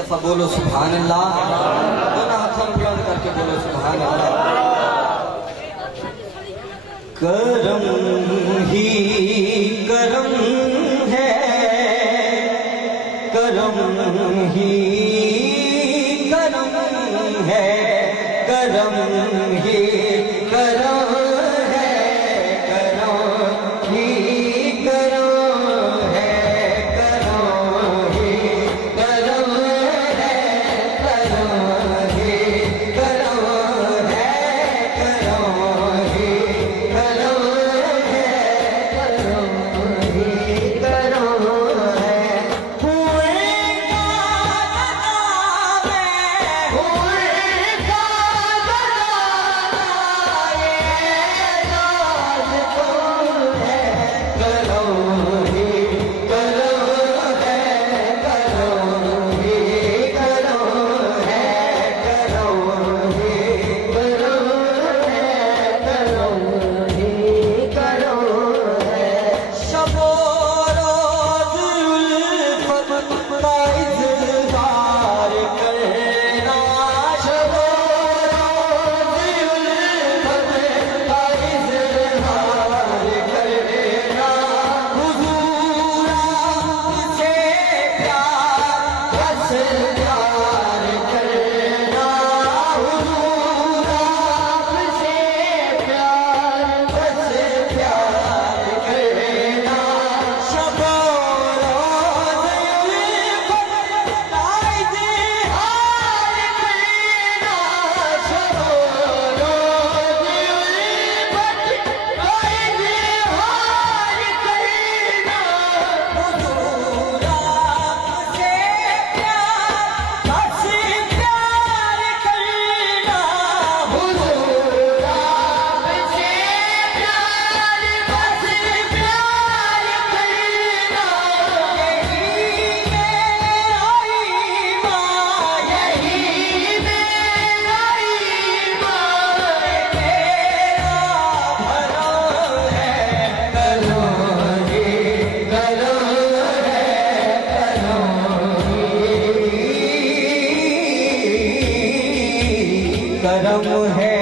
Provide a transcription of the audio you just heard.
दफा बोलो सुभान अल्लाह। दोनों हाथों में बुलंद करके बोलो सुभान अल्लाह। करम ही करम है, करम ही करम है, करम ही करम है, करम ही करम है, करम ही करम है, करम ही करम है, करम ही करम है, करम ही करम है। हुए का करम है।